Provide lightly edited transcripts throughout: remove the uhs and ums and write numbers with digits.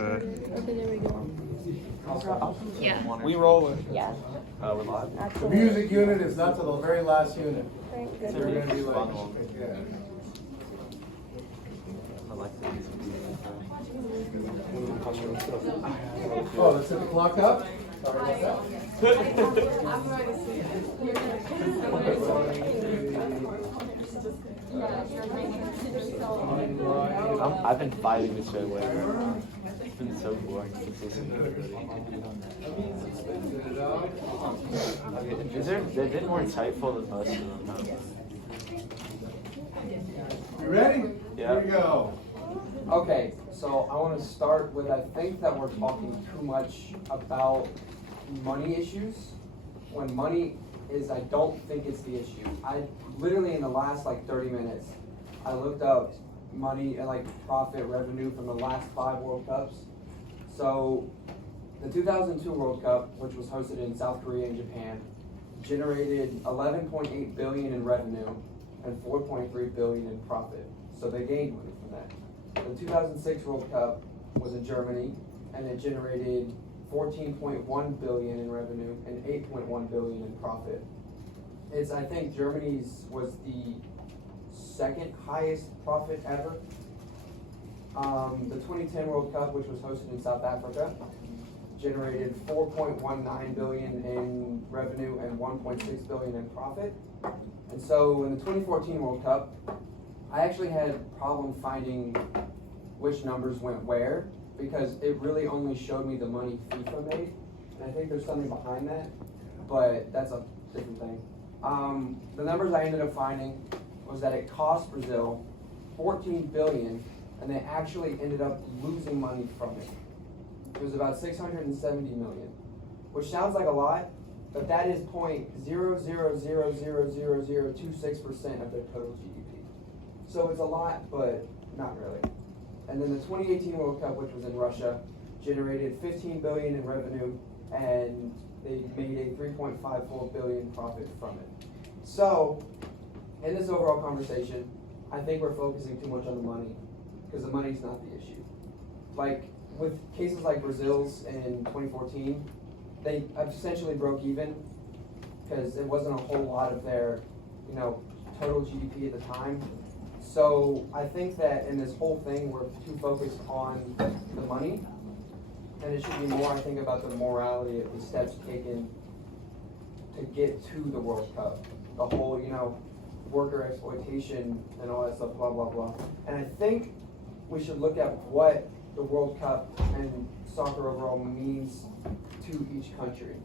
Okay, there we go. Yeah. We roll it. Yeah. We're live. The Absolutely. music unit is not to the very last unit. Thank We're goodness. gonna be like, Fun one. yeah. I like the music. Oh, let's set the clock up. Sorry about I've been fighting this way way. It's been so boring since listening to it. They've been more insightful than most of them. Huh? You ready? Yeah. Here we go. Okay, so I want to start with, I think that we're talking too much about money issues, when money is, I don't think it's the issue. I literally in the last like 30 minutes, I looked up money and like profit revenue from the last 5 World Cups. So the 2002 World Cup, which was hosted in South Korea and Japan, generated 11.8 billion in revenue and 4.3 billion in profit. So they gained money from that. The 2006 World Cup was in Germany, and it generated 14.1 billion in revenue and 8.1 billion in profit. I think Germany's was the second highest profit ever. The 2010 World Cup, which was hosted in South Africa, generated 4.19 billion in revenue and 1.6 billion in profit. And so in the 2014 World Cup, I actually had a problem finding which numbers went where, because it really only showed me the money FIFA made. And I think there's something behind that, but that's a different thing. The numbers I ended up finding was that it cost Brazil 14 billion, and they actually ended up losing money from it. It was about 670 million, which sounds like a lot, but that is 0.0000026% of their total GDP. So it's a lot, but not really. And then the 2018 World Cup, which was in Russia, generated 15 billion in revenue, and they made a 3.54 billion profit from it. So, in this overall conversation, I think we're focusing too much on the money, because the money's not the issue. Like, with cases like Brazil's in 2014, they essentially broke even, because it wasn't a whole lot of their, total GDP at the time. So I think that in this whole thing, we're too focused on the money, and it should be more, I think, about the morality of the steps taken to get to the World Cup. The whole, worker exploitation and all that stuff, blah, blah, blah. And I think we should look at what the World Cup and soccer overall means to each country.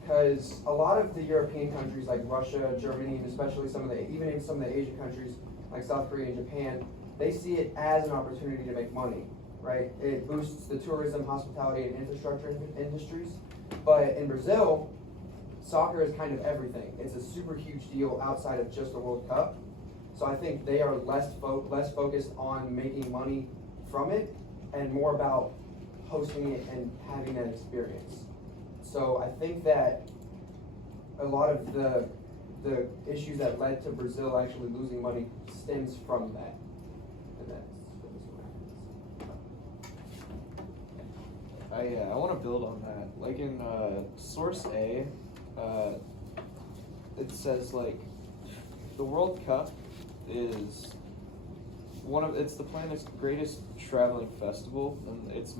Because a lot of the European countries like Russia, Germany, and especially even in some of the Asian countries like South Korea and Japan, they see it as an opportunity to make money, right? It boosts the tourism, hospitality, and infrastructure industries. But in Brazil, soccer is kind of everything. It's a super huge deal outside of just the World Cup. So I think they are less focused on making money from it and more about hosting it and having that experience. So I think that a lot of the issues that led to Brazil actually losing money stems from that. And that's I want to build on that. Like in source A, it says like the World Cup is it's the planet's greatest traveling festival, and it's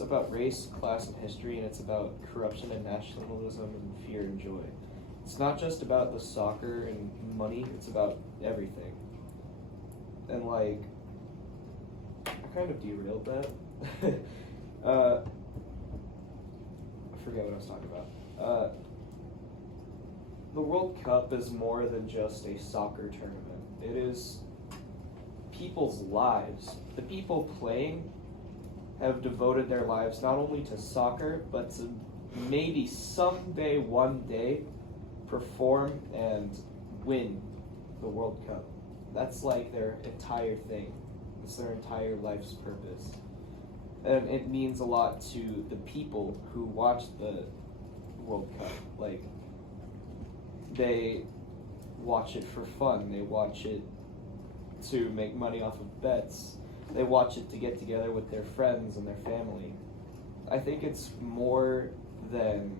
about race, class, and history, and it's about corruption and nationalism and fear and joy. It's not just about the soccer and money, it's about everything. And like, I kind of derailed that. I forget what I was talking about. The World Cup is more than just a soccer tournament. It is people's lives. The people playing have devoted their lives not only to soccer, but to maybe someday, one day, perform and win the World Cup. That's like their entire thing. It's their entire life's purpose. And it means a lot to the people who watch the World Cup. Like, they watch it for fun. They watch it to make money off of bets. they watch it to get together with their friends and their family. I think it's more than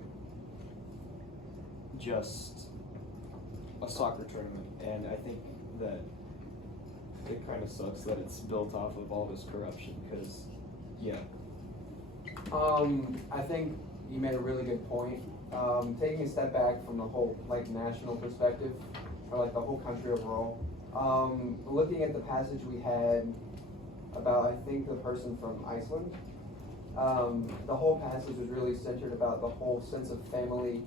just a soccer tournament, and I think that it kind of sucks that it's built off of all this corruption, because, yeah. I think you made a really good point. Taking a step back from the whole like national perspective, or like the whole country overall, looking at the passage we had about, I think, the person from Iceland, the whole passage was really centered about the whole sense of family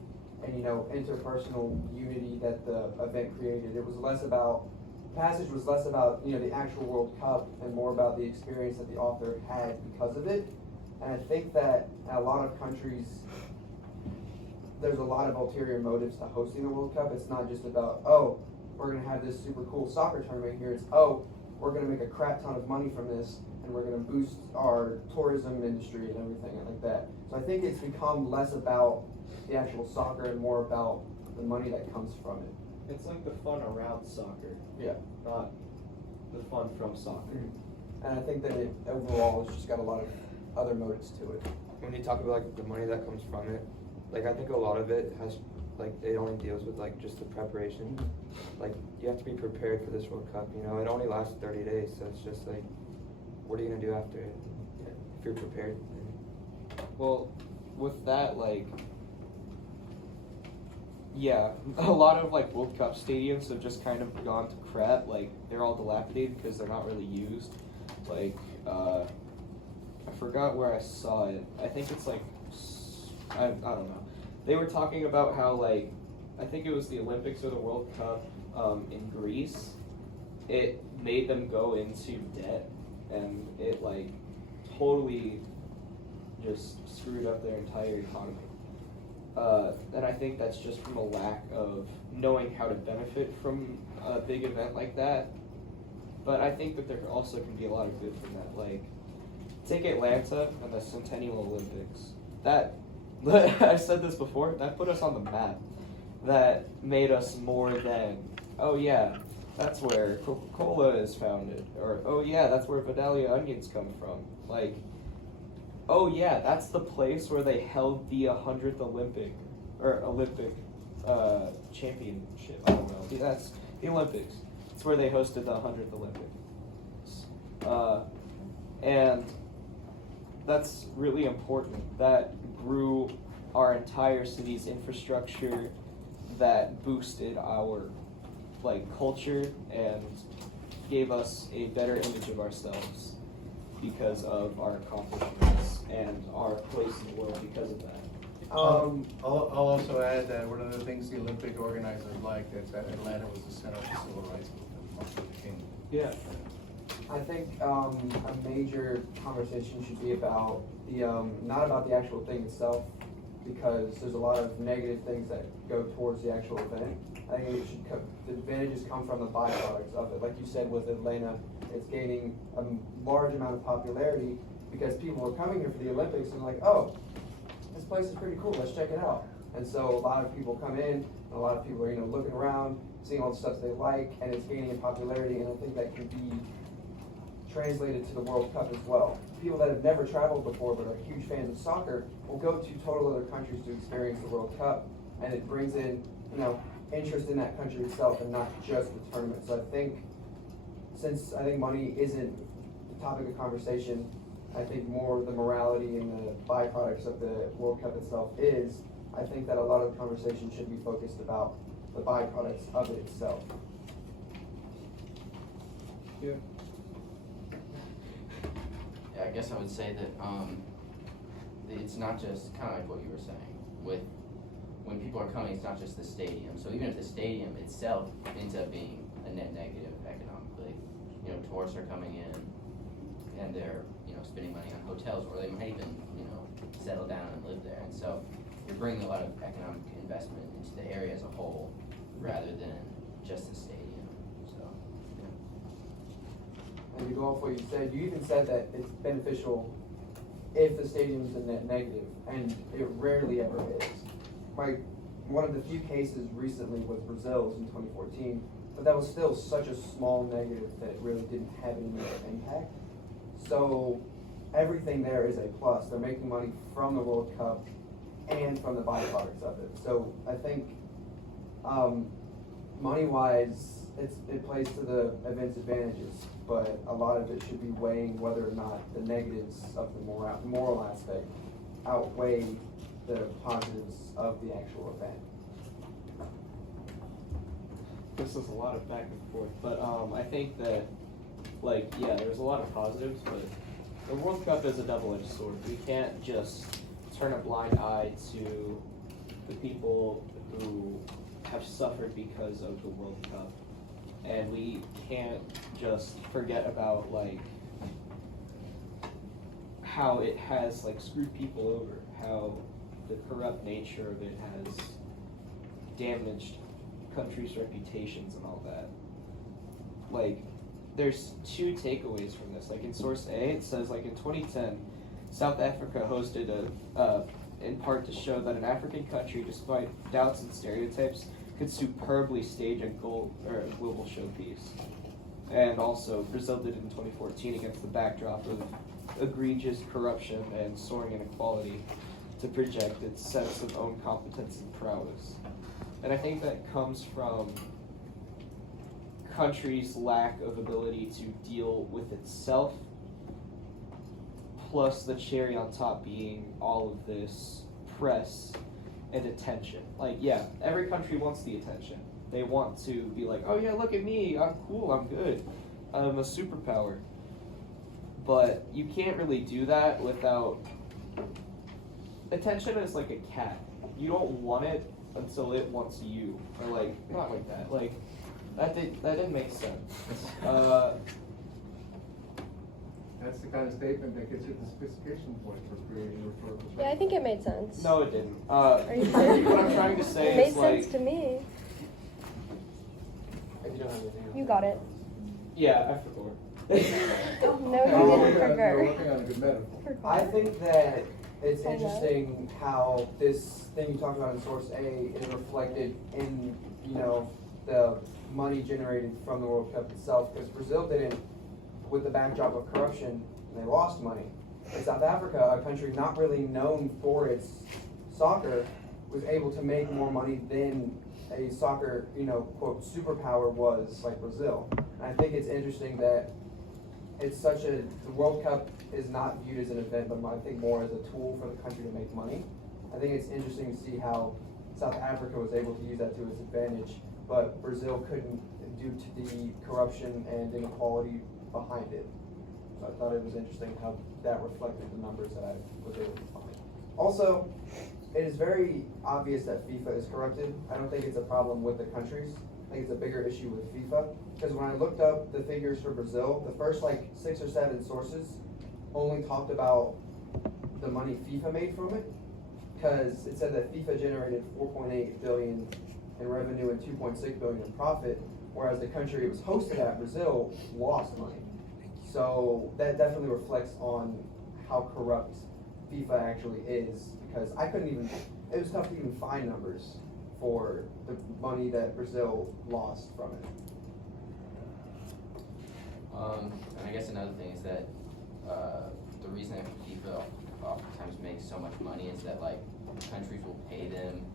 and, you know, interpersonal unity that the event created. It was less about, the passage was less about, you know, the actual World Cup and more about the experience that the author had because of it. And I think that in a lot of countries, there's a lot of ulterior motives to hosting the World Cup. It's not just about, oh, we're going to have this super cool soccer tournament here. It's, oh, we're going to make a crap ton of money from this, and we're going to boost our tourism industry and everything like that. So I think it's become less about the actual soccer and more about the money that comes from it. It's like the fun around soccer. Yeah. Not the fun from soccer. And I think that it overall has just got a lot of other motives to it. When you talk about like the money that comes from it, like I think a lot of it has, like it only deals with like just the preparation. Like you have to be prepared for this World Cup, you know, it only lasts 30 days, so it's just like, what are you gonna do after it if you're prepared? Well, with that, like, yeah, a lot of like World Cup stadiums have just kind of gone to crap. Like, they're all dilapidated because they're not really used. Like, I forgot where I saw it. I think it's like, I don't know. They were talking about how, like, I think it was the Olympics or the World Cup in Greece. It made them go into debt, and it like totally just screwed up their entire economy. And I think that's just from a lack of knowing how to benefit from a big event like that. But I think that there also can be a lot of good from that. Like, take Atlanta and the Centennial Olympics. That, I said this before, that put us on the map. That made us more than, oh yeah, that's where Coca-Cola is founded. Or, oh yeah, that's where Vidalia onions come from. Like, oh yeah, that's the place where they held the 100th Olympic championship. I don't know. That's the Olympics. It's where they hosted the 100th Olympics. And that's really important. That grew our entire city's infrastructure, that boosted our like culture and gave us a better image of ourselves because of our accomplishments and our place in the world because of that. I'll also add that one of the things the Olympic organizers liked is that Atlanta was the center of the civil rights movement. Martin Luther King. Yeah. I think a major conversation should be about the not about the actual thing itself, because there's a lot of negative things that go towards the actual event. I think it should the advantages come from the byproducts of it. Like you said with Atlanta, it's gaining a large amount of popularity because people are coming here for the Olympics and like, oh, this place is pretty cool, let's check it out. And so a lot of people come in, and a lot of people are, you know, looking around, seeing all the stuff they like, and it's gaining in popularity, and I think that could be translated to the World Cup as well. People that have never traveled before but are huge fans of soccer will go to total other countries to experience the World Cup, and it brings in, you know, interest in that country itself and not just the tournament. So I think, since I think money isn't the topic of conversation, I think more the morality and the byproducts of the World Cup itself is, I think that a lot of the conversation should be focused about the byproducts of it itself. Yeah. Yeah, I guess I would say that it's not just kind of like what you were saying. With when people are coming, it's not just the stadium. So even if the stadium itself ends up being a net negative economically, you know, tourists are coming in and they're, you know, spending money on hotels, or they might even, you know, settle down and live there. And so you're bringing a lot of economic investment into the area as a whole, rather than just the stadium. So, yeah. And to go off what you said, you even said that it's beneficial if the stadium's a net negative, and it rarely ever is. Like, one of the few cases recently was Brazil's in 2014, but that was still such a small negative that it really didn't have any impact. So everything there is a plus. They're making money from the World Cup and from the byproducts of it. So I think money-wise, it plays to the event's advantages, but a lot of it should be weighing whether or not the negatives of the moral aspect outweigh the positives of the actual event. This is a lot of back and forth, but I think that, there's a lot of positives, but the World Cup is a double-edged sword. We can't just turn a blind eye to the people who have suffered because of the World Cup, and we can't just forget about how it has screwed people over, how the corrupt nature of it has damaged countries' reputations and all that. There's two takeaways from this. In source A, it says in 2010, South Africa hosted in part to show that an African country, despite doubts and stereotypes, could superbly stage a global showpiece. And also, Brazil did it in 2014 against the backdrop of egregious corruption and soaring inequality to project its sense of own competence and prowess. And I think that comes from country's lack of ability to deal with itself, plus the cherry on top being all of this press and attention. Every country wants the attention. They want to be oh yeah, look at me, I'm cool, I'm good, I'm a superpower. But you can't really do that without... Attention is like a cat. You don't want it until it wants you. Or not like that. That didn't make sense. That's the kind of statement that gets you the sophistication point for creating rhetorical. Yeah, I think it made sense. No, it didn't. Are you sure? What I'm trying to say It made is sense to me. If you don't have anything else. You got it. Yeah, I forgot. No, You're you didn't working forget. on a good metaphor. I think that it's I know. interesting how this thing you talked about in source A is reflected in, the money generated from the World Cup itself, because Brazil didn't, with the backdrop of corruption, they lost money. And South Africa, a country not really known for its soccer, was able to make more money than a soccer, quote, superpower was like Brazil. And I think it's interesting that the World Cup is not viewed as an event, but I think more as a tool for the country to make money. I think it's interesting to see how South Africa was able to use that to its advantage, but Brazil couldn't due to the corruption and inequality behind it. So I thought it was interesting how that reflected the numbers that I was able to find. Also, it is very obvious that FIFA is corrupted. I don't think it's a problem with the countries. I think it's a bigger issue with FIFA. Because when I looked up the figures for Brazil, the first 6 or 7 sources only talked about the money FIFA made from it. Because it said that FIFA generated 4.8 billion in revenue and 2.6 billion in profit, whereas the country it was hosted at, Brazil, lost money. So that definitely reflects on how corrupt FIFA actually is, because it was tough to even find numbers for the money that Brazil lost from it. And I guess another thing is that the reason that FIFA oftentimes makes so much money is that countries will pay them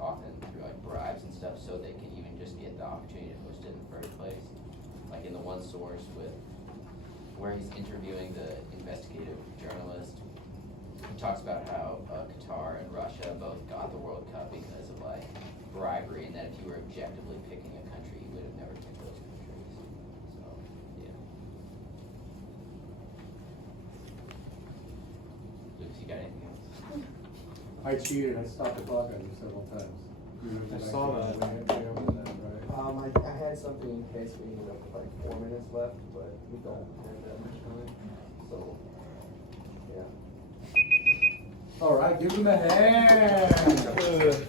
often through bribes and stuff, so they can even just get the opportunity to host it in the first place. In the one source where he's interviewing the investigative journalist, he talks about how Qatar and Russia both got the World Cup because of bribery, and that if you were objectively picking a country, you would have never picked those countries. So yeah. Lucas, you got anything else? I cheated, I stopped the clock on you several times. I saw that. I had something in case we ended up with 4 minutes left, but we don't have that much time. So, yeah. All right, give him a hand.